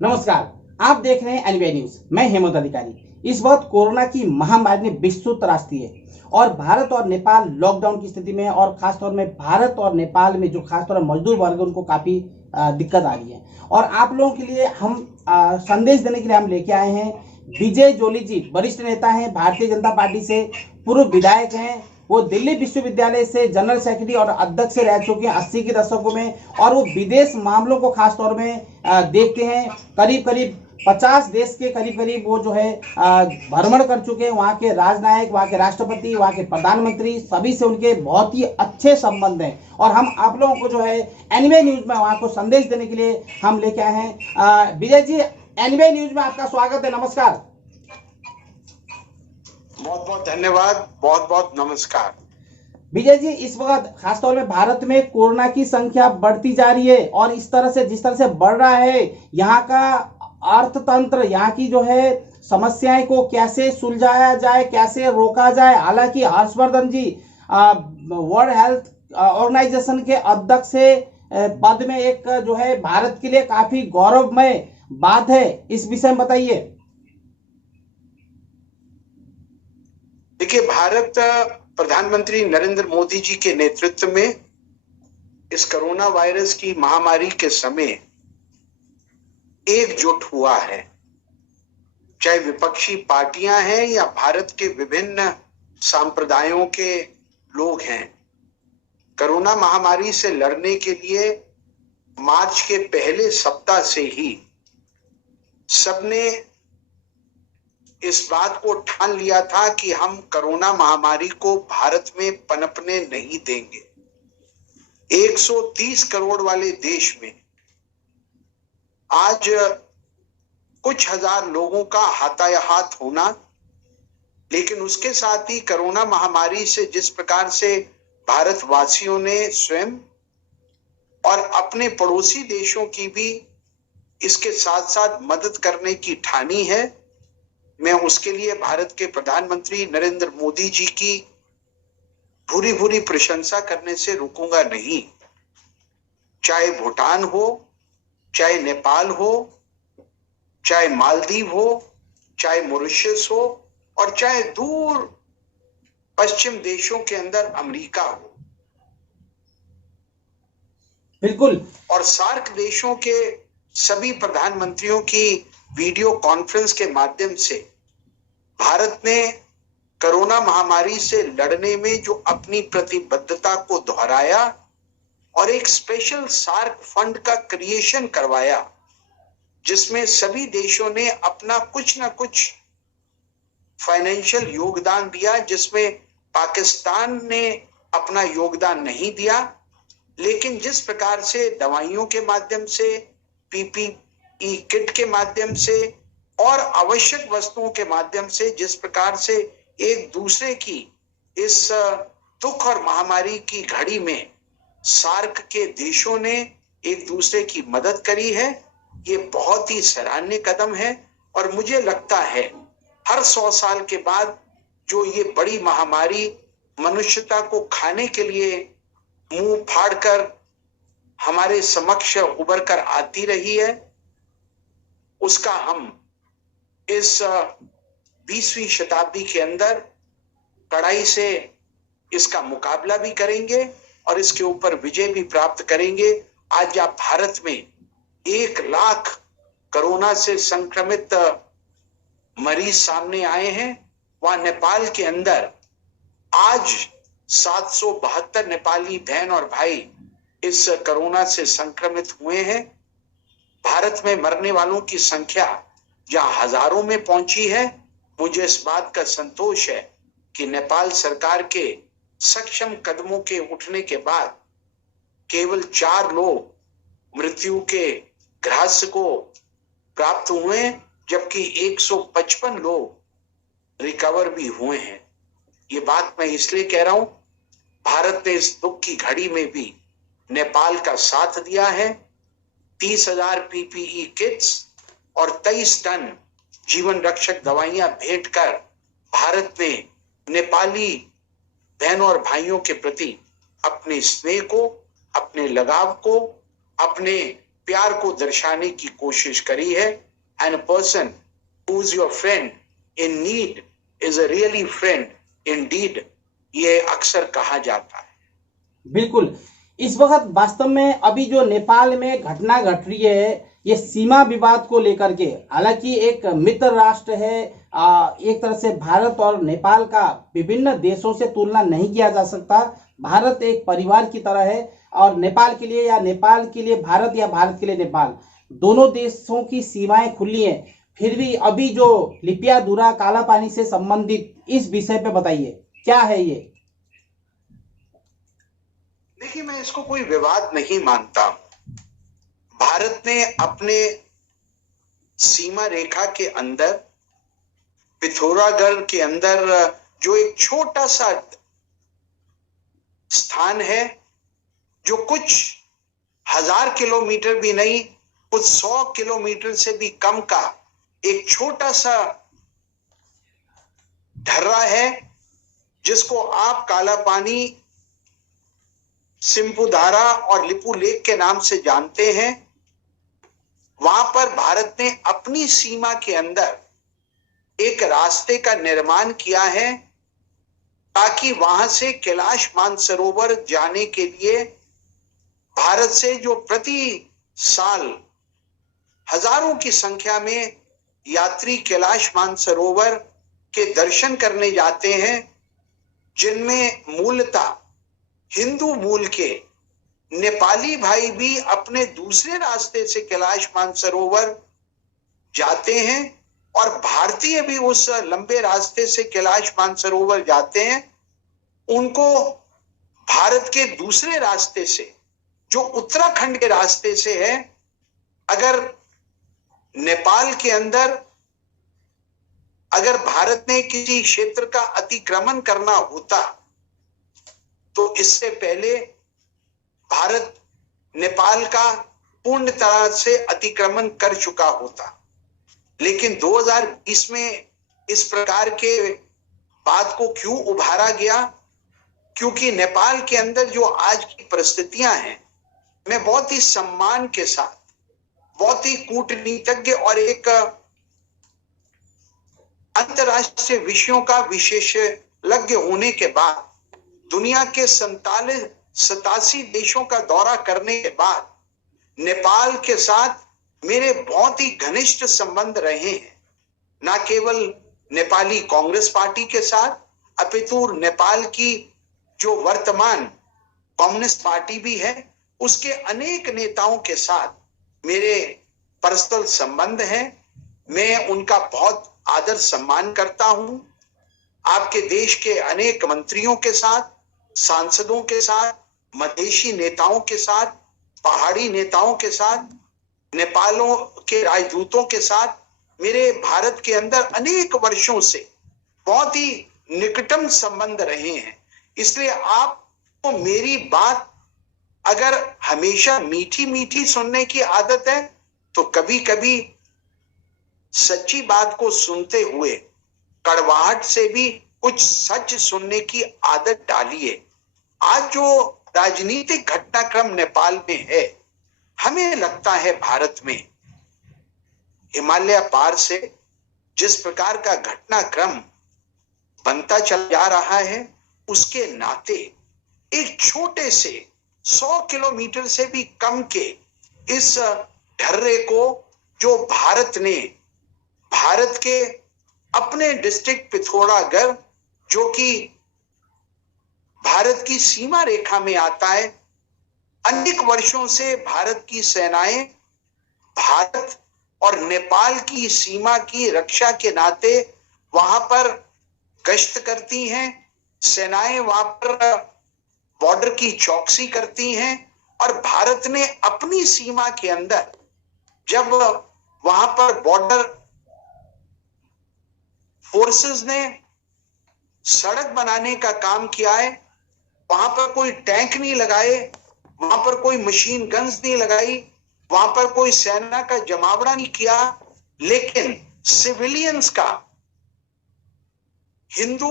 नमस्कार, आप देख रहे हैं एनबीआई न्यूज। मैं हेमंत अधिकारी। इस वक्त कोरोना की महामारी ने विश्व त्रासदी है और भारत और नेपाल लॉकडाउन की स्थिति में, और खासतौर में भारत और नेपाल में जो खासतौर में मजदूर वर्ग उनको काफी दिक्कत आ रही है। और आप लोगों के लिए हम संदेश देने के लिए हम लेके आए हैं विजय जोली जी। वरिष्ठ नेता हैं, भारतीय जनता पार्टी से पूर्व विधायक हैं। वो दिल्ली विश्वविद्यालय से जनरल सेक्रेटरी और अध्यक्ष रह चुके हैं 80 के दशकों में, और वो विदेश मामलों को खास तौर में देखते हैं। करीब करीब 50 देश के करीब वो जो है भ्रमण कर चुके हैं। वहाँ के राजनायक, वहाँ के राष्ट्रपति, वहाँ के प्रधानमंत्री, सभी से उनके बहुत ही अच्छे संबंध हैं। और हम आप लोगों को जो है एनबीआई न्यूज में वहाँ को संदेश देने के लिए हम लेके आए हैं। विजय जी, एनबीआई न्यूज में आपका स्वागत है। नमस्कार। बहुत बहुत धन्यवाद, बहुत बहुत नमस्कार। विजय जी, इस वक्त खासतौर में भारत में कोरोना की संख्या बढ़ती जा रही है, और इस तरह से जिस तरह से बढ़ रहा है, यहाँ का अर्थतंत्र, यहाँ की जो है समस्याएं को कैसे सुलझाया जाए, कैसे रोका जाए। हालांकि हर्षवर्धन जी वर्ल्ड हेल्थ ऑर्गेनाइजेशन के अध्यक्ष पद में एक जो है भारत के लिए काफी गौरवमय बात है। इस विषय में बताइए। देखिए, भारत प्रधानमंत्री नरेंद्र मोदी जी के नेतृत्व में इस कोरोना वायरस की महामारी के समय एकजुट हुआ है। चाहे विपक्षी पार्टियां हैं या भारत के विभिन्न संप्रदायों के लोग हैं, कोरोना महामारी से लड़ने के लिए मार्च के पहले सप्ताह से ही सबने इस बात को ठान लिया था कि हम कोरोना महामारी को भारत में पनपने नहीं देंगे। 130 करोड़ वाले देश में आज कुछ हजार लोगों का हाथाहाथ होना, लेकिन उसके साथ ही कोरोना महामारी से जिस प्रकार से भारतवासियों ने स्वयं और अपने पड़ोसी देशों की भी इसके साथ साथ मदद करने की ठानी है, मैं उसके लिए भारत के प्रधानमंत्री नरेंद्र मोदी जी की भूरी भूरी प्रशंसा करने से रुकूंगा नहीं। चाहे भूटान हो, चाहे नेपाल हो, चाहे मालदीव हो, चाहे मॉरिशस हो, और चाहे दूर पश्चिम देशों के अंदर अमेरिका हो। बिल्कुल। और सार्क देशों के सभी प्रधानमंत्रियों की वीडियो कॉन्फ्रेंस के माध्यम से भारत ने कोरोना महामारी से लड़ने में जो अपनी प्रतिबद्धता को दोहराया और एक स्पेशल सार्क फंड का क्रिएशन करवाया, जिसमें सभी देशों ने अपना कुछ ना कुछ फाइनेंशियल योगदान दिया, जिसमें पाकिस्तान ने अपना योगदान नहीं दिया, लेकिन जिस प्रकार से दवाइयों के माध्यम से, पीपीई किट के माध्यम से और आवश्यक वस्तुओं के माध्यम से, जिस प्रकार से एक दूसरे की इस दुख और महामारी की घड़ी में सार्क के देशों ने एक दूसरे की मदद करी है, ये बहुत ही सराहनीय कदम है। और मुझे लगता है हर 100 साल के बाद जो ये बड़ी महामारी मनुष्यता को खाने के लिए मुंह फाड़कर हमारे समक्ष उभर कर आती रही है, उसका हम इस 20वीं शताब्दी के अंदर कड़ाई से इसका मुकाबला भी करेंगे और इसके ऊपर विजय भी प्राप्त करेंगे। आज आप भारत में 1 लाख कोरोना से संक्रमित मरीज सामने आए हैं। वहां नेपाल के अंदर आज 772 नेपाली बहन और भाई इस कोरोना से संक्रमित हुए हैं। भारत में मरने वालों की संख्या जहां हजारों में पहुंची है, मुझे इस बात का संतोष है कि नेपाल सरकार के सक्षम कदमों के उठने के बाद केवल 4 लोग मृत्यु के ग्रास को प्राप्त हुए, जबकि 155 लोग रिकवर भी हुए हैं। ये बात मैं इसलिए कह रहा हूं, भारत ने इस दुख की घड़ी में भी नेपाल का साथ दिया है। 30,000 पीपीई किट्स और 23 टन जीवन रक्षक दवाइयां भेंट कर भारत ने नेपाली बहनों और भाइयों के प्रति अपने स्नेह को, अपने लगाव को, अपने प्यार को दर्शाने की कोशिश करी है। And a person who is your friend in need is a really friend Indeed, ये अक्सर कहा जाता है। बिल्कुल। इस वक्त वास्तव में अभी जो नेपाल में घटना घट रही है, ये सीमा विवाद को लेकर के, हालांकि एक मित्र राष्ट्र है, एक तरह से भारत और नेपाल का विभिन्न देशों से तुलना नहीं किया जा सकता। भारत एक परिवार की तरह है और नेपाल के लिए या नेपाल के लिए भारत या भारत के लिए नेपाल, दोनों देशों की सीमाएं खुली हैं। फिर भी अभी जो लिपियाधुरा काला पानी से संबंधित इस विषय पे बताइए, क्या है ये? देखिए, मैं इसको कोई विवाद नहीं मानता। भारत ने अपने सीमा रेखा के अंदर, पिथौरागढ़ के अंदर जो एक छोटा सा स्थान है, जो कुछ 1000 किलोमीटर भी नहीं, कुछ 100 किलोमीटर से भी कम का एक छोटा सा ढर्रा है, जिसको आप काला पानी, सिंपुधारा और लिपू लेक के नाम से जानते हैं। वहां पर भारत ने अपनी सीमा के अंदर एक रास्ते का निर्माण किया है, ताकि वहां से कैलाश मानसरोवर जाने के लिए भारत से जो प्रति साल हजारों की संख्या में यात्री कैलाश मानसरोवर के दर्शन करने जाते हैं, जिनमें मूलतः हिंदू मूल के नेपाली भाई भी अपने दूसरे रास्ते से कैलाश मानसरोवर जाते हैं और भारतीय भी उस लंबे रास्ते से कैलाश मानसरोवर जाते हैं। उनको भारत के दूसरे रास्ते से, जो उत्तराखंड के रास्ते से है, अगर नेपाल के अंदर अगर भारत ने किसी क्षेत्र का अतिक्रमण करना होता, तो इससे पहले भारत नेपाल का पूर्ण तरह से अतिक्रमण कर चुका होता। लेकिन 2020 में इस प्रकार के बात को क्यों उभारा गया? क्योंकि नेपाल के अंदर जो आज की परिस्थितियां हैं, मैं बहुत ही सम्मान के साथ, बहुत ही कूटनीतिज्ञ और एक अंतरराष्ट्रीय विषयों का विशेषज्ञ होने के बाद, दुनिया के 87 देशों का दौरा करने के बाद, नेपाल के साथ मेरे बहुत ही घनिष्ठ संबंध रहे हैं। न केवल नेपाली कांग्रेस पार्टी के साथ, अपितु नेपाल की जो वर्तमान कम्युनिस्ट पार्टी भी है, उसके अनेक नेताओं के साथ मेरे पर्सनल संबंध हैं। मैं उनका बहुत आदर सम्मान करता हूं। आपके देश के अनेक मंत्रियों के साथ, सांसदों के साथ, मधेशी नेताओं के साथ, पहाड़ी नेताओं के साथ, नेपालों के राजदूतों के साथ मेरे भारत के अंदर अनेक वर्षों से बहुत ही निकटम संबंध रहे हैं। इसलिए आपको मेरी बात अगर हमेशा मीठी मीठी सुनने की आदत है, तो कभी कभी सच्ची बात को सुनते हुए कड़वाहट से भी कुछ सच सुनने की आदत डालिए। आज जो राजनीतिक घटनाक्रम नेपाल में है, हमें लगता है भारत में हिमालय पार से जिस प्रकार का घटनाक्रम बनता चला जा रहा है, उसके नाते एक छोटे से 100 किलोमीटर से भी कम के इस ढर्रे को, जो भारत के अपने डिस्ट्रिक्ट पिथौरागढ़, जो कि भारत की सीमा रेखा में आता है, अनेक वर्षों से भारत की सेनाएं भारत और नेपाल की सीमा की रक्षा के नाते वहां पर गश्त करती हैं। सेनाएं वहां पर बॉर्डर की चौकसी करती हैं और भारत ने अपनी सीमा के अंदर जब वहां पर बॉर्डर फोर्सेस ने सड़क बनाने का काम किया है, वहां पर कोई टैंक नहीं लगाए, वहां पर कोई मशीन गन्स नहीं लगाई, वहां पर कोई सेना का जमावड़ा नहीं किया, लेकिन सिविलियंस का, हिंदू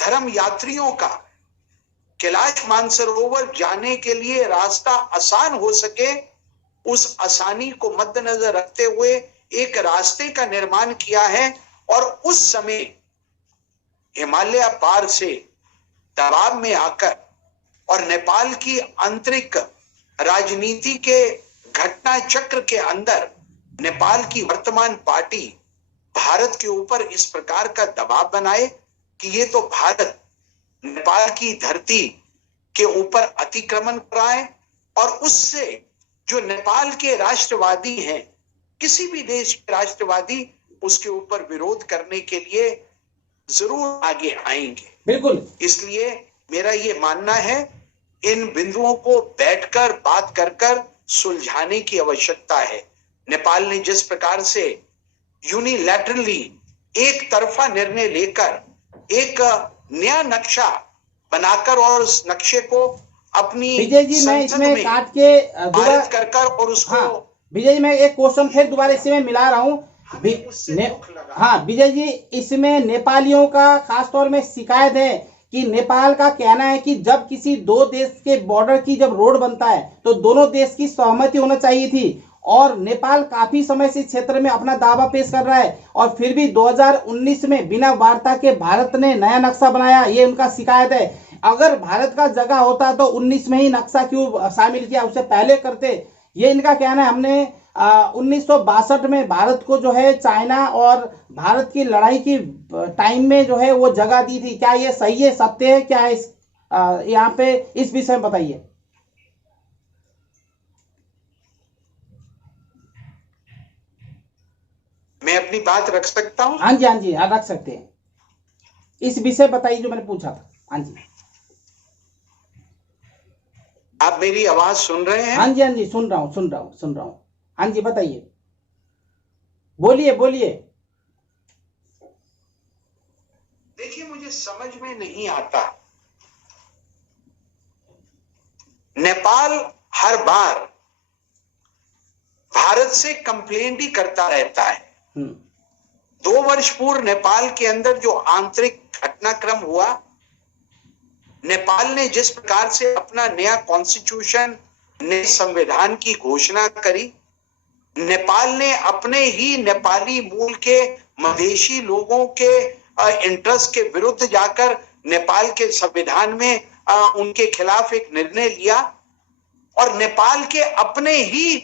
धर्म यात्रियों का कैलाश मानसरोवर जाने के लिए रास्ता आसान हो सके, उस आसानी को मद्देनजर रखते हुए एक रास्ते का निर्माण किया है और उस समय हिमालय पार से दबाव में आकर और नेपाल की आंतरिक राजनीति के घटना चक्र के अंदर नेपाल की वर्तमान पार्टी भारत के ऊपर इस प्रकार का दबाव बनाए कि ये तो भारत नेपाल की धरती के ऊपर अतिक्रमण कराए और उससे जो नेपाल के राष्ट्रवादी हैं, किसी भी देश के राष्ट्रवादी उसके ऊपर विरोध करने के लिए जरूर आगे आएंगे। बिल्कुल। इसलिए मेरा ये मानना है इन बिंदुओं को बैठकर बात कर सुलझाने की आवश्यकता है। नेपाल ने जिस प्रकार से यूनिलैटरली एक तरफा निर्णय लेकर एक नया नक्शा बनाकर और उस नक्शे को अपनी विजय जी मैं इसमें काट के दोबारा कर और उसको विजय जी मैं एक क्वेश्चन फिर दोबारा इसमें मिला रहा हूँ। हाँ विजय जी, इसमें नेपालियों का खास तौर में शिकायत है कि नेपाल का कहना है कि जब किसी दो देश के बॉर्डर की जब रोड बनता है तो दोनों देश की सहमति होना चाहिए थी और नेपाल काफी समय से क्षेत्र में अपना दावा पेश कर रहा है और फिर भी 2019 में बिना वार्ता के भारत ने नया नक्शा बनाया, ये उनका शिकायत है। अगर भारत का जगह होता तो 19 में ही नक्शा क्यों शामिल किया, उससे पहले करते, ये इनका कहना है। हमने 1962 में भारत को जो है चाइना और भारत की लड़ाई की टाइम में जो है वो जगह दी थी, क्या ये सही है, सत्य है, क्या है यहाँ पे इस विषय में बताइए। मैं अपनी बात रख सकता हूं? हाँ जी हाँ रख सकते हैं। इस विषय बताइए जो मैंने पूछा था। हाँ जी, आप मेरी आवाज सुन रहे हैं? हाँ जी सुन रहा हूँ। हाँ जी बताइए, बोलिए। देखिए, मुझे समझ में नहीं आता, नेपाल हर बार भारत से कंप्लेंट ही करता रहता है। 2 वर्ष पूर्व नेपाल के अंदर जो आंतरिक घटनाक्रम हुआ, नेपाल ने जिस प्रकार से अपना नया कॉन्स्टिट्यूशन, नए संविधान की घोषणा करी, नेपाल ने अपने ही नेपाली मूल के मधेशी लोगों के इंटरेस्ट के विरुद्ध जाकर नेपाल के संविधान में उनके खिलाफ एक निर्णय लिया और नेपाल के अपने ही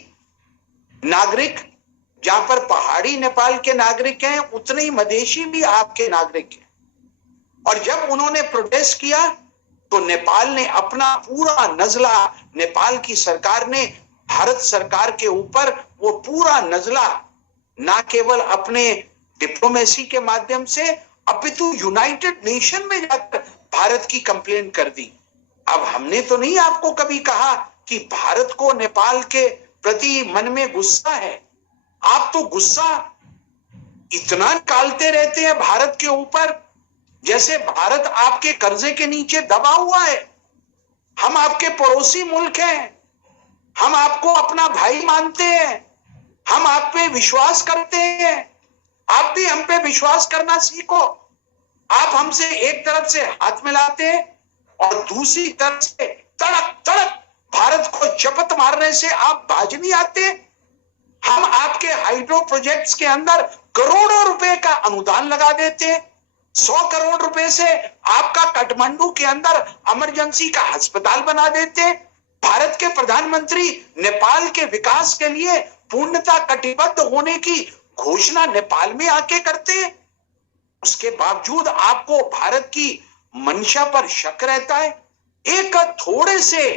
नागरिक, जहां पर पहाड़ी नेपाल के नागरिक हैं उतने ही मधेशी भी आपके नागरिक हैं, और जब उन्होंने प्रोटेस्ट किया तो नेपाल ने अपना पूरा नजला, नेपाल की सरकार ने भारत सरकार के ऊपर वो पूरा नजला ना केवल अपने डिप्लोमेसी के माध्यम से अपितु यूनाइटेड नेशन में जाकर भारत की कंप्लेंट कर दी। अब हमने तो नहीं आपको कभी कहा कि भारत को नेपाल के प्रति मन में गुस्सा है। आप तो गुस्सा इतना निकालते रहते हैं भारत के ऊपर जैसे भारत आपके कर्जे के नीचे दबा हुआ है। हम आपके पड़ोसी मुल्क हैं, हम आपको अपना भाई मानते हैं, हम आप पे विश्वास करते हैं, आप भी हम पे विश्वास करना सीखो। आप हमसे एक तरफ से हाथ मिलाते हैं और दूसरी तरफ से तड़क तड़क भारत को चपत मारने से आप बाज नहीं आते। हम आपके हाइड्रो प्रोजेक्ट्स के अंदर करोड़ों रुपए का अनुदान लगा देते, 100 करोड़ रुपए से आपका काठमांडू के अंदर इमरजेंसी का अस्पताल बना देते। भारत के प्रधानमंत्री नेपाल के विकास के लिए पूर्णता कटिबद्ध होने की घोषणा नेपाल में आके करते। उसके बावजूद आपको भारत की मंशा पर शक रहता है। एक थोड़े से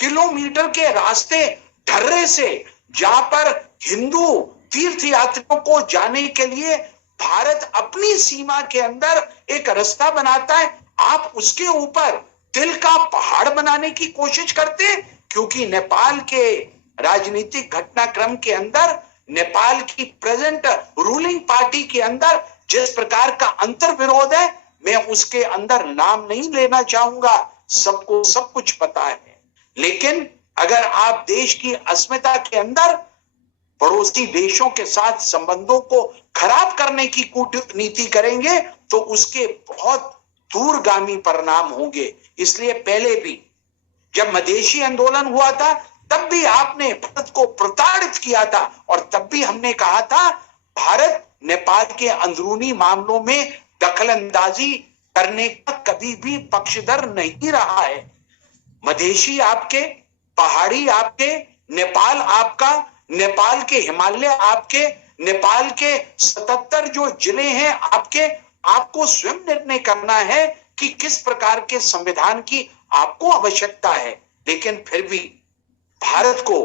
किलोमीटर के रास्ते ढर्रे से, जहां पर हिंदू तीर्थ यात्रियों को जाने के लिए भारत अपनी सीमा के अंदर एक रास्ता बनाता है, आप उसके ऊपर तिल का पहाड़ बनाने की कोशिश करते हैं। क्योंकि नेपाल के राजनीतिक घटनाक्रम के अंदर, नेपाल की प्रेजेंट रूलिंग पार्टी के अंदर जिस प्रकार का अंतर विरोध है, मैं उसके अंदर नाम नहीं लेना चाहूंगा, सबको सब कुछ पता है। लेकिन अगर आप देश की अस्मिता के अंदर पड़ोसी देशों के साथ संबंधों को खराब करने की कूटनीति करेंगे तो उसके बहुत दूरगामी परिणाम होंगे। इसलिए पहले भी जब मधेशी आंदोलन हुआ था तब भी आपने भारत को प्रताड़ित किया था और तब भी हमने कहा था भारत नेपाल के अंदरूनी मामलों में दखलंदाजी करने का कभी भी पक्षधर नहीं रहा है। मधेशी आपके, पहाड़ी आपके, नेपाल आपका, नेपाल के हिमालय आपके, नेपाल के 77 जो जिले हैं आपके। आपको स्वयं निर्णय करना है कि किस प्रकार के संविधान की आपको आवश्यकता है। लेकिन फिर भी भारत को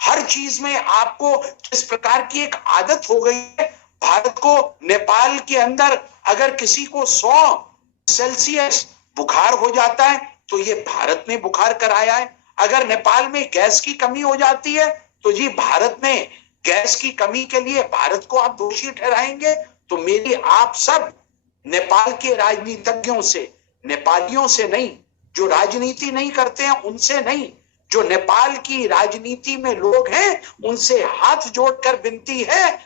हर चीज में आपको जिस प्रकार की एक आदत हो गई है, भारत को नेपाल के अंदर अगर किसी को 100 सेल्सियस बुखार हो जाता है तो ये भारत ने बुखार कराया है। अगर नेपाल में गैस की कमी हो जाती है तो जी भारत ने गैस की कमी के लिए भारत को आप दोषी ठहराएंगे। तो मेरी आप सब नेपाल के राजनीतिज्ञों से, नेपालियों से नहीं, जो राजनीति नहीं करते हैं उनसे नहीं, जो नेपाल की राजनीति में लोग हैं उनसे हाथ जोड़कर विनती है,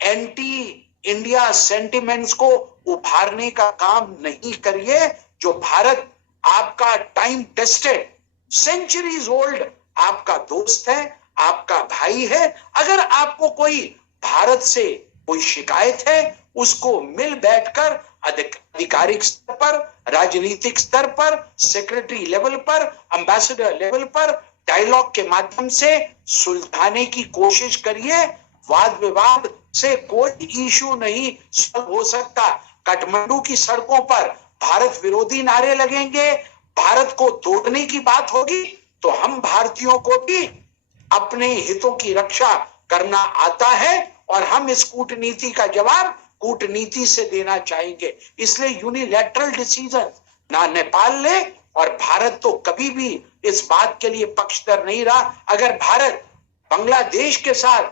एंटी इंडिया सेंटिमेंट्स को उभारने का काम नहीं करिए। जो भारत आपका टाइम टेस्टेड, सेंचुरीज ओल्ड आपका दोस्त है, आपका भाई है। अगर आपको कोई भारत से कोई शिकायत है, उसको मिल बैठकर आधिकारिक स्तर पर, राजनीतिक स्तर पर, सेक्रेटरी लेवल पर, एम्बेसडर लेवल पर डायलॉग के माध्यम से सुलझाने की कोशिश करिए। वाद विवाद से कोई इशू नहीं सॉल्व हो सकता। काठमांडू की सड़कों पर भारत विरोधी नारे लगेंगे, भारत को तोड़ने की बात होगी, तो हम भारतीयों को भी अपने हितों की रक्षा करना आता है और हम इस कूटनीति का जवाब कूटनीति से देना चाहेंगे। इसलिए यूनिलैटरल डिसीजन ना नेपाल ले और भारत तो कभी भी इस बात के लिए पक्षधर नहीं रहा। अगर भारत बांग्लादेश के साथ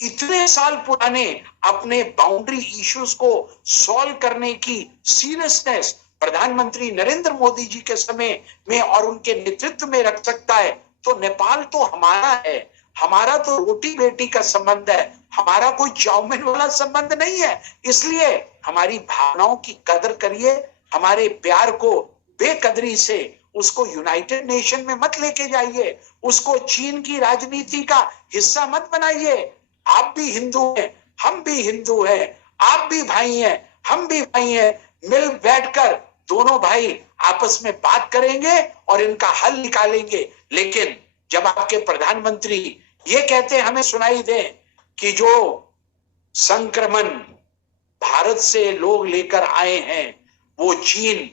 इतने साल पुराने अपने बाउंड्री इश्यूज को सॉल्व करने की सीरियसनेस प्रधानमंत्री नरेंद्र मोदी जी के समय में और उनके नेतृत्व में रख सकता है, तो नेपाल तो हमारा है। हमारा तो रोटी बेटी का संबंध है, हमारा कोई चाउमीन वाला संबंध नहीं है। इसलिए हमारी भावनाओं की कदर करिए, हमारे प्यार को बेकदरी से उसको यूनाइटेड नेशन में मत लेके जाइए, उसको चीन की राजनीति का हिस्सा मत बनाइए। आप भी हिंदू हैं, हम भी हिंदू हैं, आप भी भाई हैं, हम भी भाई हैं। मिल बैठकर दोनों भाई आपस में बात करेंगे और इनका हल निकालेंगे। लेकिन जब आपके प्रधानमंत्री ये कहते हमें सुनाई दे कि जो संक्रमण भारत से लोग लेकर आए हैं वो चीन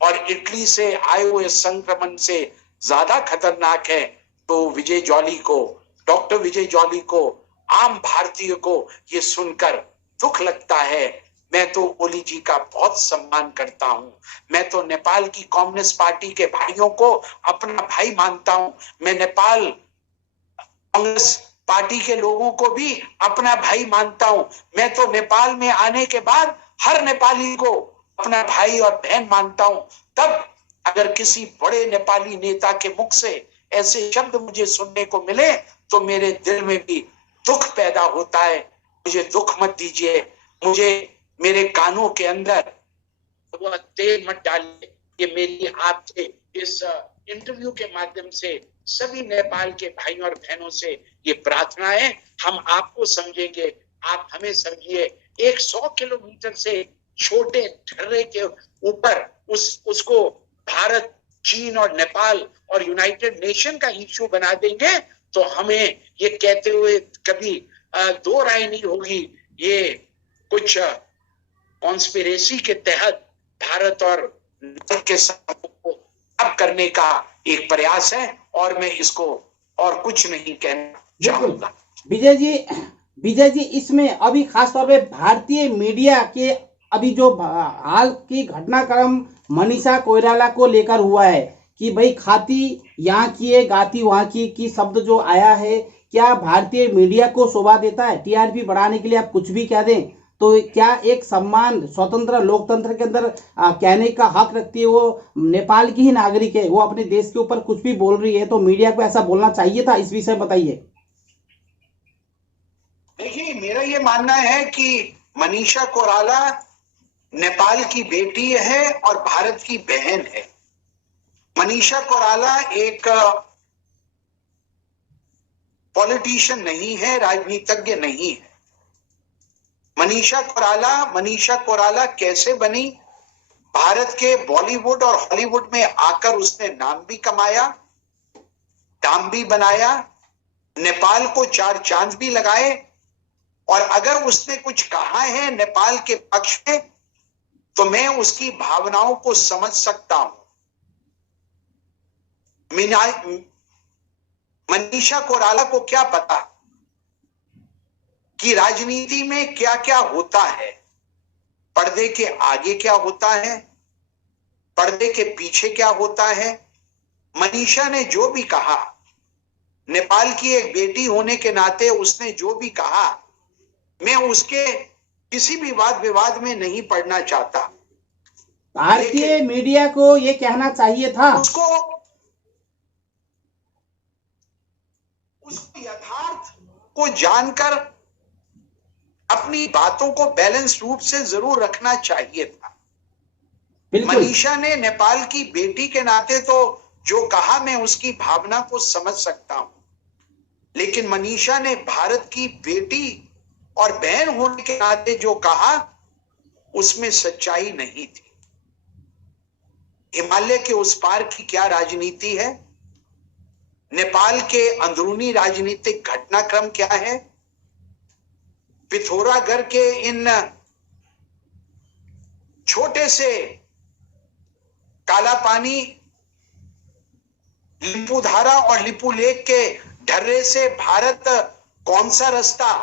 और इटली से आए हुए संक्रमण से ज्यादा खतरनाक है, तो विजय जॉली को, डॉक्टर विजय जॉली को, आम भारतीय को ये सुनकर दुख लगता है। मैं तो ओली जी का बहुत सम्मान करता हूं। मैं तो नेपाल की कम्युनिस्ट पार्टी के भाइयों को अपना भाई मानता हूं। मैं नेपाल कांग्रेस पार्टी के लोगों को भी अपना भाई मानता हूं। मैं तो नेपाल में आने के बाद हर नेपाली को अपना भाई और बहन मानता हूं। तब अगर किसी बड़े नेपाली नेता के मुख से ऐसे शब्द मुझे सुनने को मिले तो मेरे दिल में भी दुख पैदा होता है। मुझे दुख मत दीजिए, मुझे मेरे कानों के अंदर वो तेल मत डालिए। ये मेरी आपसे इस इंटरव्यू के माध्यम से सभी नेपाल के भाइयों और बहनों से ये प्रार्थना है। हम आपको समझेंगे, आप हमें समझिए। 100 किलोमीटर से छोटे ढर्रे के ऊपर उसको भारत, चीन और नेपाल और यूनाइटेड नेशन का इश्यू बना देंगे तो हमें ये कहते हुए कभी दो राय नहीं होगी। ये कुछ कॉन्स्पिरेसी के तहत भारत और नेपाल के संबंधों को अब करने का एक प्रयास है और मैं इसको और कुछ नहीं कहना चाहूंगा। विजय जी इसमें अभी खासतौर पे भारतीय मीडिया के अभी जो हाल की घटनाक्रम मनीषा कोइराला को लेकर हुआ है कि भाई खाती यहाँ की है, गाती वहाँ की शब्द जो आया है, क्या भारतीय मीडिया को शोभा देता है? टीआरपी बढ़ाने के लिए आप कुछ भी कह दें तो क्या एक सम्मान स्वतंत्र लोकतंत्र के अंदर कहने का हक रखती है? वो नेपाल की ही नागरिक है, वो अपने देश के ऊपर कुछ भी बोल रही है, तो मीडिया को ऐसा बोलना चाहिए था? इस विषय बताइए। देखिए, मेरा ये मानना है कि मनीषा कोइराला नेपाल की बेटी है और भारत की बहन है। मनीषा कोइराला एक पॉलिटिशियन नहीं है, राजनीतिज्ञ नहीं है। मनीषा कोइराला कैसे बनी? भारत के बॉलीवुड और हॉलीवुड में आकर उसने नाम भी कमाया, दाम भी बनाया, नेपाल को 4 चांद भी लगाए। और अगर उसने कुछ कहा है नेपाल के पक्ष में तो मैं उसकी भावनाओं को समझ सकता हूं। मनीषा कोइराला को क्या पता कि राजनीति में क्या क्या होता है, पर्दे के आगे क्या होता है, पर्दे के पीछे क्या होता है। मनीषा ने जो भी कहा, नेपाल की एक बेटी होने के नाते उसने जो भी कहा, मैं उसके किसी भी वाद विवाद में नहीं पड़ना चाहता। भारतीय मीडिया को ये कहना चाहिए था, उसको यथार्थ को जानकर अपनी बातों को बैलेंस रूप से जरूर रखना चाहिए था। मनीषा ने नेपाल की बेटी के नाते तो जो कहा, मैं उसकी भावना को समझ सकता हूं, लेकिन मनीषा ने भारत की बेटी और बहन होने के नाते जो कहा उसमें सच्चाई नहीं थी। हिमालय के उस पार की क्या राजनीति है, नेपाल के अंदरूनी राजनीतिक घटनाक्रम क्या है, पिथौरागढ़ के इन छोटे से काला पानी, लिपुधारा और लिपु लेक के ढर्रे से भारत कौन सा रास्ता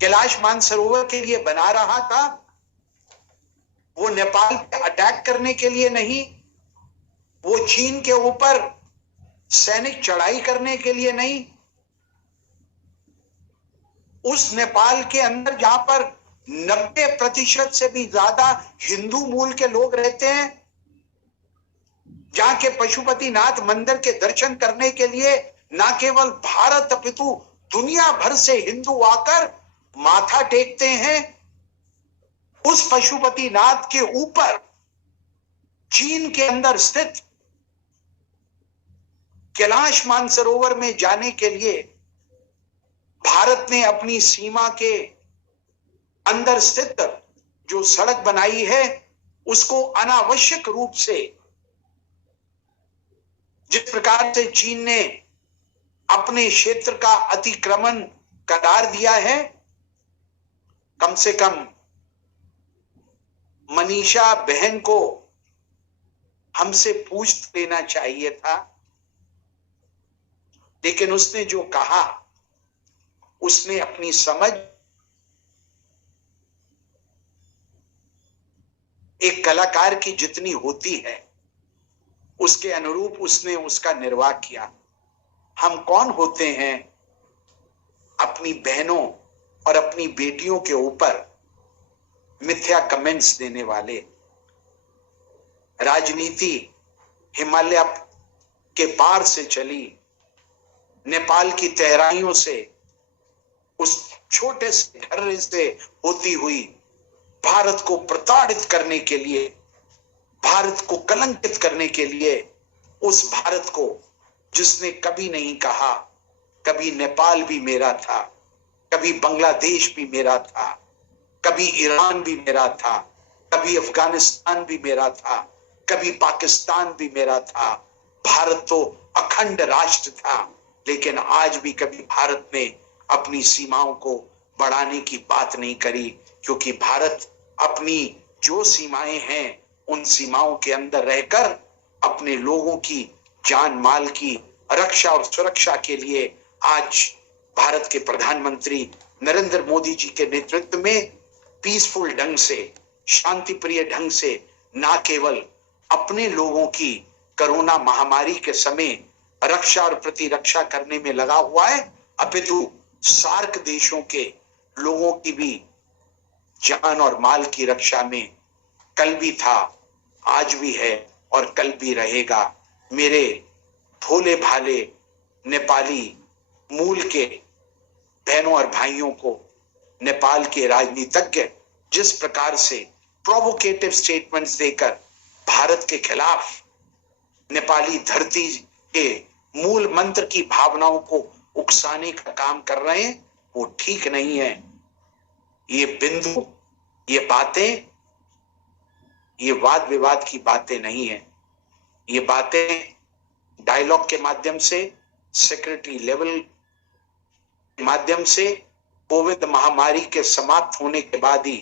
कैलाश मानसरोवर के लिए बना रहा था, वो नेपाल पे अटैक करने के लिए नहीं, वो चीन के ऊपर सैनिक चढ़ाई करने के लिए नहीं। उस नेपाल के अंदर जहां पर 90% से भी ज्यादा हिंदू मूल के लोग रहते हैं, जहां के पशुपतिनाथ मंदिर के दर्शन करने के लिए न केवल भारत अपितु दुनिया भर से हिंदू आकर माथा टेकते हैं, उस पशुपतिनाथ के ऊपर चीन के अंदर स्थित कैलाश मानसरोवर में जाने के लिए भारत ने अपनी सीमा के अंदर स्थित जो सड़क बनाई है उसको अनावश्यक रूप से, जिस प्रकार से चीन ने अपने क्षेत्र का अतिक्रमण करार दिया है, कम से कम मनीषा बहन को हमसे पूछ लेना चाहिए था। लेकिन उसने जो कहा, उसने अपनी समझ एक कलाकार की जितनी होती है उसके अनुरूप उसने उसका निर्वाह किया। हम कौन होते हैं अपनी बहनों और अपनी बेटियों के ऊपर मिथ्या कमेंट्स देने वाले। राजनीति हिमालय के पार से चली, नेपाल की तहराइयों से, उस छोटे से ढर्रे से होती हुई भारत को प्रताड़ित करने के लिए, भारत को कलंकित करने के लिए, उस भारत को जिसने कभी नहीं कहा कभी नेपाल भी मेरा था, कभी बांग्लादेश भी मेरा था, कभी ईरान भी मेरा था, कभी अफगानिस्तान भी मेरा था, कभी पाकिस्तान भी मेरा था। भारत तो अखंड राष्ट्र था, लेकिन आज भी कभी भारत ने अपनी सीमाओं को बढ़ाने की बात नहीं करी, क्योंकि भारत अपनी जो सीमाएं हैं उन सीमाओं के अंदर रहकर अपने लोगों की जान माल की रक्षा और सुरक्षा के लिए आज भारत के प्रधानमंत्री नरेंद्र मोदी जी के नेतृत्व में पीसफुल ढंग से, शांति प्रिय ढंग से न केवल अपने लोगों की कोरोना महामारी के समय रक्षा और प्रतिरक्षा करने में लगा हुआ है, अपितु सार्क देशों के लोगों की भी जान और माल की रक्षा में कल भी था, आज भी है और कल भी रहेगा। मेरे भोले भाले नेपाली मूल के बहनों और भाइयों को नेपाल के राजनीतिज्ञ जिस प्रकार से प्रोवोकेटिव स्टेटमेंट्स देकर भारत के खिलाफ नेपाली धरती के मूल मंत्र की भावनाओं को उकसाने का काम कर रहे हैं, वो ठीक नहीं है। ये बिंदु, ये बातें, ये वाद विवाद की बातें नहीं है। ये बातें डायलॉग के माध्यम से, सेक्रेटरी लेवल के माध्यम से, कोविड महामारी के समाप्त होने के बाद ही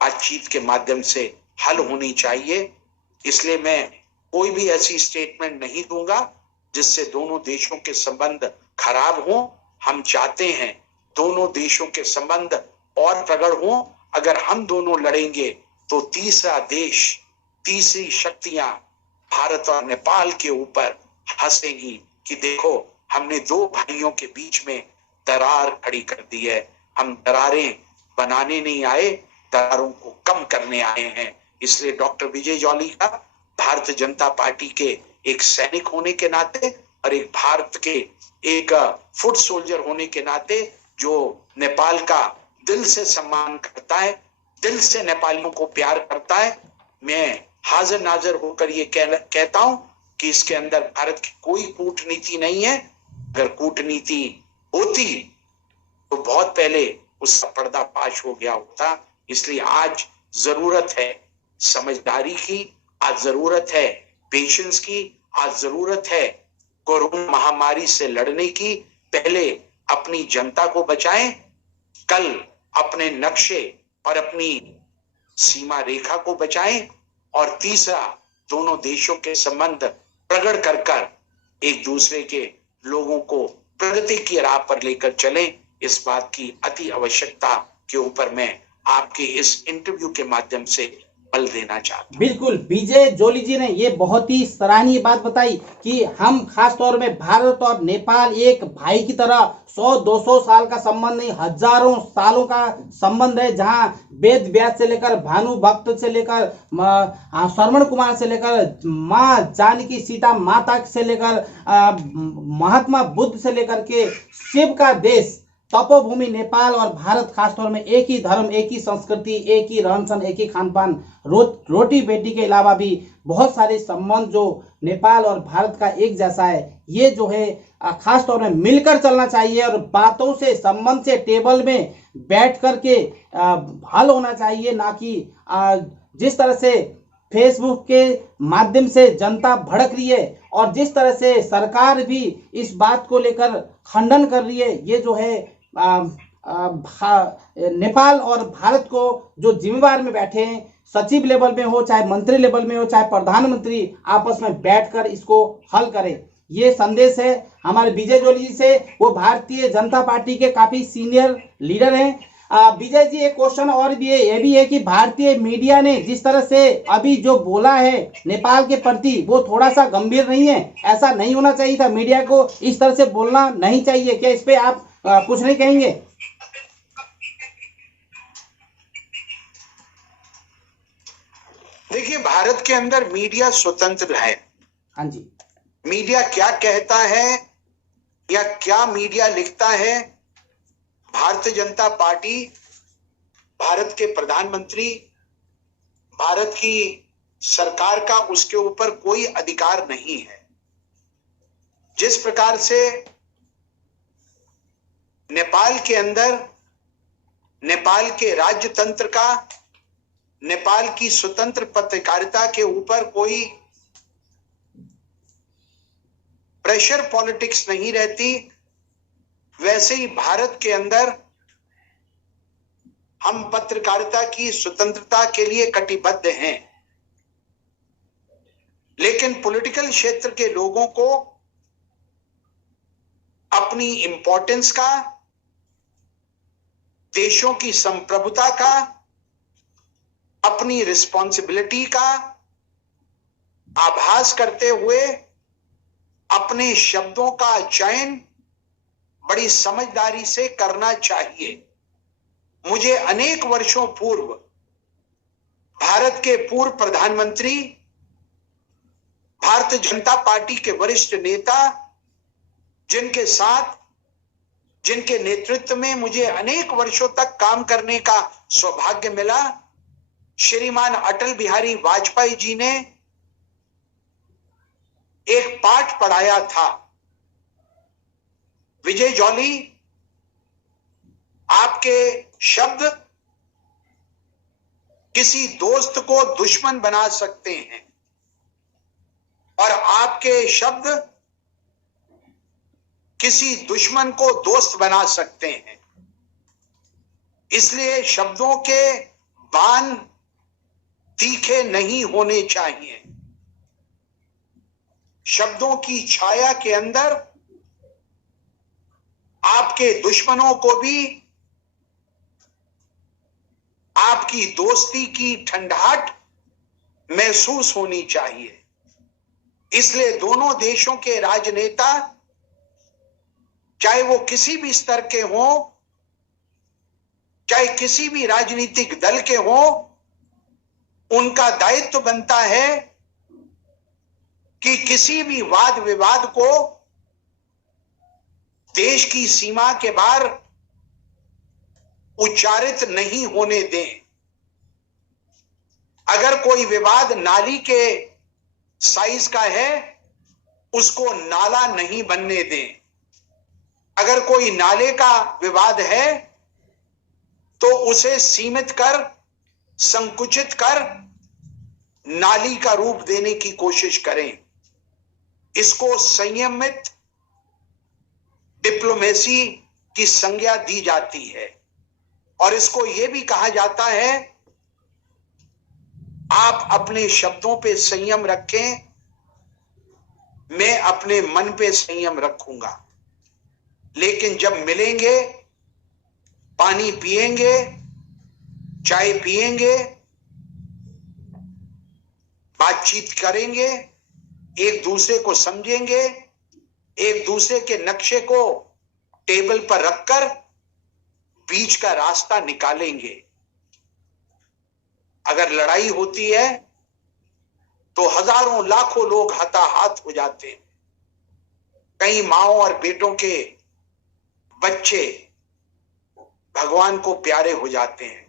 बातचीत के माध्यम से हल होनी चाहिए। इसलिए मैं कोई भी ऐसी स्टेटमेंट नहीं दूंगा जिससे दोनों देशों के संबंध खराब हो। हम चाहते हैं दोनों देशों के संबंध और प्रगाढ़ हो। अगर हम दोनों लड़ेंगे तो तीसरा देश, तीसरी शक्तियां भारत और नेपाल के ऊपर हंसेगी कि देखो, हमने दो भाइयों के बीच में दरार खड़ी कर दी है। हम दरारें बनाने नहीं आए, दरारों को कम करने आए हैं। इसलिए डॉक्टर विजय जॉली का भारतीय जनता पार्टी के एक सैनिक होने के नाते और एक भारत के एक फुट सोल्जर होने के नाते, जो नेपाल का दिल से सम्मान करता है, दिल से नेपालियों को प्यार करता है, मैं हाजिर नाजिर होकर ये कहता हूं कि इसके अंदर भारत की कोई कूटनीति नहीं है। अगर कूटनीति होती तो बहुत पहले उसका पर्दाफाश हो गया होता। इसलिए आज जरूरत है समझदारी की, आज जरूरत है पेशेंस की, आज जरूरत है कोरोना महामारी से लड़ने की। पहले अपनी जनता को बचाएं, कल अपने नक्शे और अपनी सीमा रेखा को बचाएं, और तीसरा दोनों देशों के संबंध प्रगढ़ कर एक दूसरे के लोगों को प्रगति की राह पर लेकर चलें। इस बात की अति आवश्यकता के ऊपर मैं आपके इस इंटरव्यू के माध्यम से बल देना चाहता हूं। बिल्कुल, विजय जोली जी ने ये बहुत ही सराहनीय बात बताई कि हम खास तौर में भारत और नेपाल एक भाई की तरह 100-200 साल का संबंध नहीं, हजारों सालों का संबंध है। जहां वेद व्यास से लेकर भानुभक्त से लेकर श्रवण कुमार से लेकर माँ जानकी सीता माता से लेकर महात्मा बुद्ध से लेकर के शिव का देश तपोभूमि नेपाल और भारत खासतौर में एक ही धर्म, एक ही संस्कृति, एक ही रहन सहन, एक ही खान पान, रोटी बेटी के अलावा भी बहुत सारे संबंध जो नेपाल और भारत का एक जैसा है। ये जो है खास तौर में मिलकर चलना चाहिए और बातों से, संबंध से टेबल में बैठ करके हल होना चाहिए, ना कि जिस तरह से फेसबुक के माध्यम से जनता भड़क रही है और जिस तरह से सरकार भी इस बात को लेकर खंडन कर रही है। ये जो है नेपाल और भारत को जो जिम्मेवार में बैठे हैं, सचिव लेवल में हो, चाहे मंत्री लेवल में हो, चाहे प्रधानमंत्री, आपस में बैठकर इसको हल करें। ये संदेश है हमारे विजय जोली जी से। वो भारतीय जनता पार्टी के काफी सीनियर लीडर हैं। विजय जी, एक क्वेश्चन और भी है, ये भी है कि भारतीय मीडिया ने जिस तरह से अभी जो बोला है नेपाल के प्रति, वो थोड़ा सा गंभीर नहीं है? ऐसा नहीं होना चाहिए था, मीडिया को इस तरह से बोलना नहीं चाहिए। क्या इस पे आप कुछ नहीं कहेंगे? देखिए, भारत के अंदर मीडिया स्वतंत्र है। हाँ जी। मीडिया क्या कहता है या क्या मीडिया लिखता है, भारतीय जनता पार्टी, भारत के प्रधानमंत्री, भारत की सरकार का उसके ऊपर कोई अधिकार नहीं है। जिस प्रकार से नेपाल के अंदर नेपाल के राज्य तंत्र का, नेपाल की स्वतंत्र पत्रकारिता के ऊपर कोई प्रेशर पॉलिटिक्स नहीं रहती, वैसे ही भारत के अंदर हम पत्रकारिता की स्वतंत्रता के लिए कटिबद्ध हैं। लेकिन पॉलिटिकल क्षेत्र के लोगों को अपनी इंपॉर्टेंस का, देशों की संप्रभुता का, अपनी रिस्पॉन्सिबिलिटी का आभास करते हुए अपने शब्दों का चयन बड़ी समझदारी से करना चाहिए। मुझे अनेक वर्षों पूर्व भारत के पूर्व प्रधानमंत्री, भारतीय जनता पार्टी के वरिष्ठ नेता, जिनके साथ, जिनके नेतृत्व में मुझे अनेक वर्षों तक काम करने का सौभाग्य मिला, श्रीमान अटल बिहारी वाजपेयी जी ने एक पाठ पढ़ाया था। विजय जॉली, आपके शब्द किसी दोस्त को दुश्मन बना सकते हैं और आपके शब्द किसी दुश्मन को दोस्त बना सकते हैं। इसलिए शब्दों के बाण तीखे नहीं होने चाहिए। शब्दों की छाया के अंदर आपके दुश्मनों को भी आपकी दोस्ती की ठंडाहट महसूस होनी चाहिए। इसलिए दोनों देशों के राजनेता, चाहे वो किसी भी स्तर के हों, चाहे किसी भी राजनीतिक दल के हों, उनका दायित्व बनता है कि किसी भी वाद विवाद को देश की सीमा के बाहर उच्चारित नहीं होने दें। अगर कोई विवाद नाली के साइज का है, उसको नाला नहीं बनने दें। अगर कोई नाले का विवाद है तो उसे सीमित कर, संकुचित कर नाली का रूप देने की कोशिश करें। इसको संयमित डिप्लोमेसी की संज्ञा दी जाती है और इसको यह भी कहा जाता है, आप अपने शब्दों पे संयम रखें, मैं अपने मन पे संयम रखूंगा। लेकिन जब मिलेंगे, पानी पिएंगे, चाय पिएंगे, बातचीत करेंगे, एक दूसरे को समझेंगे, एक दूसरे के नक्शे को टेबल पर रखकर बीच का रास्ता निकालेंगे। अगर लड़ाई होती है तो हजारों लाखों लोग हताहत हो जाते हैं। कई माओं और बेटों के बच्चे भगवान को प्यारे हो जाते हैं।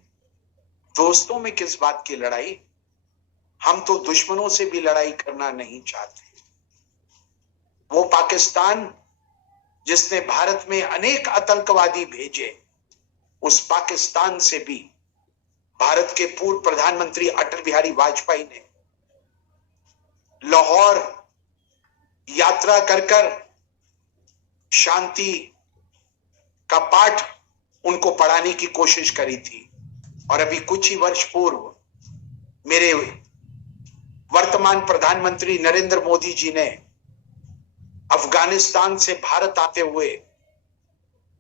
दोस्तों में किस बात की लड़ाई? हम तो दुश्मनों से भी लड़ाई करना नहीं चाहते। वो पाकिस्तान जिसने भारत में अनेक आतंकवादी भेजे, उस पाकिस्तान से भी भारत के पूर्व प्रधानमंत्री अटल बिहारी वाजपेयी ने लाहौर यात्रा कर शांति का पाठ उनको पढ़ाने की कोशिश करी थी। और अभी कुछ ही वर्ष पूर्व मेरे वर्तमान प्रधानमंत्री नरेंद्र मोदी जी ने अफगानिस्तान से भारत आते हुए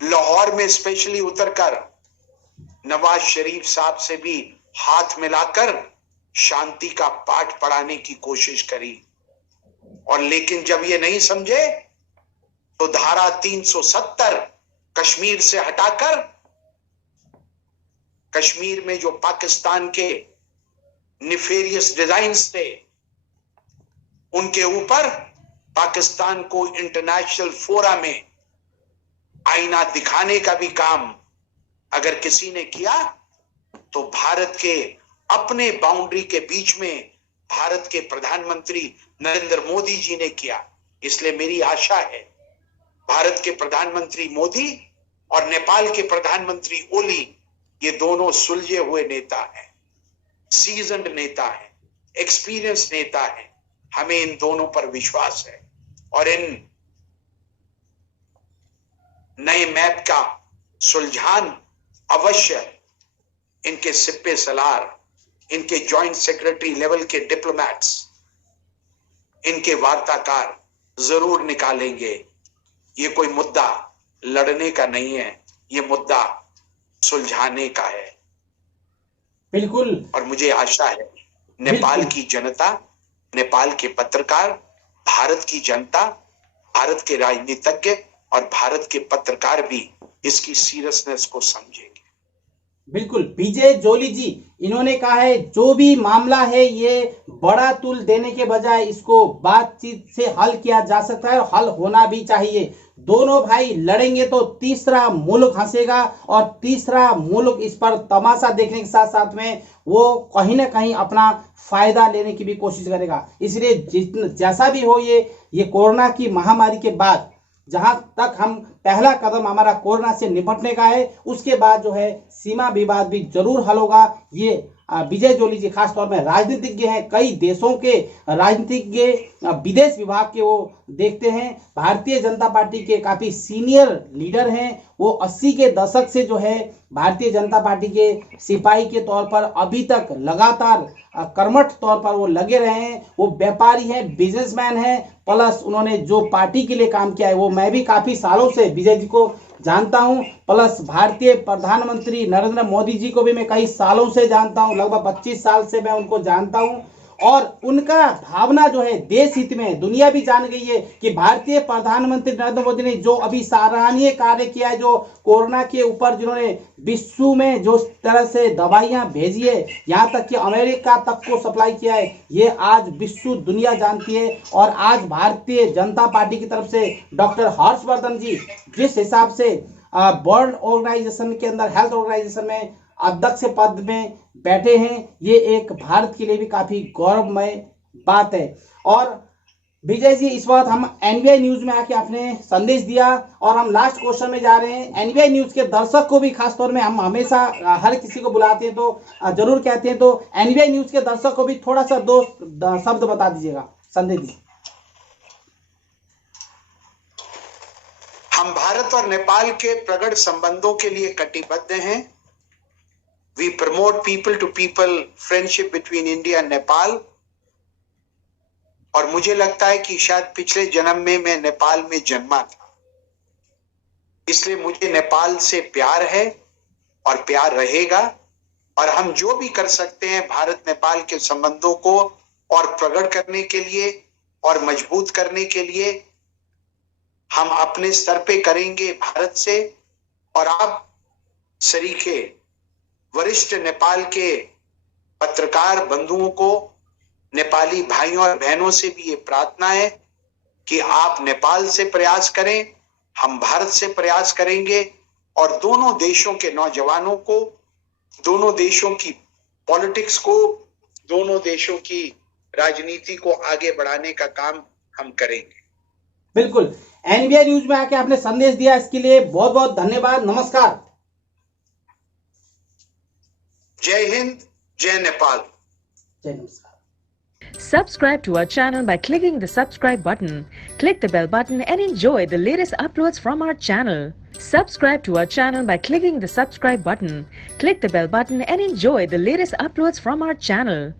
लाहौर में स्पेशली उतरकर नवाज शरीफ साहब से भी हाथ मिलाकर शांति का पाठ पढ़ाने की कोशिश करी। और लेकिन जब ये नहीं समझे तो धारा 370 कश्मीर से हटाकर कश्मीर में जो पाकिस्तान के निफेरियस डिजाइन्स थे, उनके ऊपर पाकिस्तान को इंटरनेशनल फोरा में आईना दिखाने का भी काम अगर किसी ने किया तो भारत के अपने बाउंड्री के बीच में भारत के प्रधानमंत्री नरेंद्र मोदी जी ने किया। इसलिए मेरी आशा है भारत के प्रधानमंत्री मोदी और नेपाल के प्रधानमंत्री ओली, ये दोनों सुलझे हुए नेता हैं, सीजन्ड नेता हैं, एक्सपीरियंस नेता हैं। हमें इन दोनों पर विश्वास है और इन नए मैप का सुलझान अवश्य इनके सिप्पे सलार, इनके जॉइंट सेक्रेटरी लेवल के डिप्लोमैट्स, इनके वार्ताकार जरूर निकालेंगे। ये कोई मुद्दा लड़ने का नहीं है, ये मुद्दा सुलझाने का है। बिल्कुल। और मुझे आशा है नेपाल की जनता, नेपाल के पत्रकार, भारत की जनता, भारत के राजनीतिज्ञ और भारत के पत्रकार भी इसकी सीरियसनेस को समझेंगे। बिल्कुल। विजय जॉली जी, इन्होंने कहा है जो भी मामला है ये बड़ा तुल देने के बजाय इसको बातचीत से हल किया जा सकता है और हल होना भी चाहिए। दोनों भाई लड़ेंगे तो तीसरा मुल्क हंसेगा और तीसरा मुल्क इस पर तमाशा देखने के साथ साथ में वो कहीं ना कहीं अपना फायदा लेने की भी कोशिश करेगा। इसलिए जैसा भी हो, ये कोरोना की महामारी के बाद जहां तक हम पहला कदम हमारा कोरोना से निपटने का है, उसके बाद जो है सीमा विवाद भी जरूर हल होगा। ये विजय जोली जी खासतौर में राजनीतिज्ञ हैं, कई देशों के राजनीतिज्ञ, विदेश विभाग के वो देखते हैं, भारतीय जनता पार्टी के काफी सीनियर लीडर हैं। वो 80 के दशक से जो है भारतीय जनता पार्टी के सिपाही के तौर पर अभी तक लगातार कर्मठ तौर पर वो लगे रहे हैं। वो व्यापारी हैं, बिजनेसमैन हैं, प्लस उन्होंने जो पार्टी के लिए काम किया है वो मैं भी काफी सालों से विजय जी को जानता हूं, प्लस भारतीय प्रधानमंत्री नरेंद्र मोदी जी को भी मैं कई सालों से जानता हूं, लगभग 25 साल से मैं उनको जानता हूं। और उनका भावना जो है देश हित में, दुनिया भी जान गई है कि भारतीय प्रधानमंत्री नरेंद्र मोदी ने जो अभी सराहनीय कार्य किया है, जो कोरोना के ऊपर जिन्होंने विश्व में जो तरह से दवाइयां भेजी है, यहाँ तक कि अमेरिका तक को सप्लाई किया है, ये आज विश्व दुनिया जानती है। और आज भारतीय जनता पार्टी की तरफ से डॉक्टर हर्षवर्धन जी जिस हिसाब से वर्ल्ड ऑर्गेनाइजेशन के अंदर, हेल्थ ऑर्गेनाइजेशन में अध्यक्ष पद में बैठे हैं, ये एक भारत के लिए भी काफी गौरवमय बात है। और विजय जी, इस वक्त हम एनवीआई न्यूज में आके आपने संदेश दिया और हम लास्ट क्वेश्चन में जा रहे हैं। एनवीआई न्यूज के दर्शक को भी खासतौर में हम हमेशा हर किसी को बुलाते हैं तो जरूर कहते हैं, तो एनवीआई न्यूज के दर्शक को भी थोड़ा सा दो शब्द बता दीजिएगा, संदेश दीजिए। हम भारत और नेपाल के प्रगाढ़ संबंधों के लिए कटिबद्ध हैं। We promote people to people friendship between India and Nepal। और मुझे लगता है कि शायद पिछले जन्म में मैं नेपाल में जन्मा था, इसलिए मुझे नेपाल से प्यार है और प्यार रहेगा। और हम जो भी कर सकते हैं भारत नेपाल के संबंधों को और प्रगाढ़ करने के लिए और मजबूत करने के लिए हम अपने स्तर पे करेंगे भारत से। और आप सरीखे वरिष्ठ नेपाल के पत्रकार बंधुओं को, नेपाली भाइयों और बहनों से भी ये प्रार्थना है कि आप नेपाल से प्रयास करें, हम भारत से प्रयास करेंगे और दोनों देशों के नौजवानों को, दोनों देशों की पॉलिटिक्स को, दोनों देशों की राजनीति को आगे बढ़ाने का काम हम करेंगे। बिल्कुल, एनवीआई न्यूज में आके आपने संदेश दिया, इसके लिए बहुत बहुत धन्यवाद। नमस्कार। जय हिंद, जय नेपाल। जय नमस्कार। Subscribe to our channel by clicking the subscribe button. Click the bell button and enjoy the latest uploads from our channel. Subscribe to our channel by clicking the subscribe button. Click the bell button and enjoy the latest uploads from our channel.